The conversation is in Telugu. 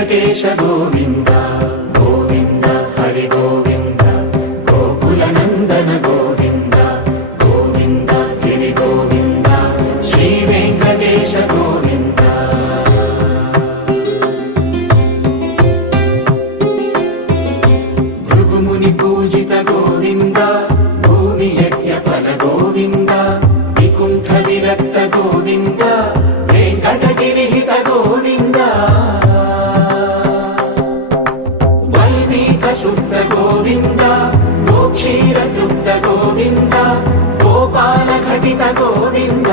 వెంకటేశ గోవింద గోవింద హరి గోవింద గోకుల నందన గోవింద గోవింద గిరి గోవింద శ్రీ వెంకటేశ గోవింద భృగుముని పూజిత గోవింద భూమి యజ్ఞ ఫల గోవింద వికుంఠ విరక్త గోవింద వెంకటగిరి హిత గోవింద శుద్ధ గోవింద గోక్షీర తృప్త గోవింద గోపాల ఘటిత గోవింద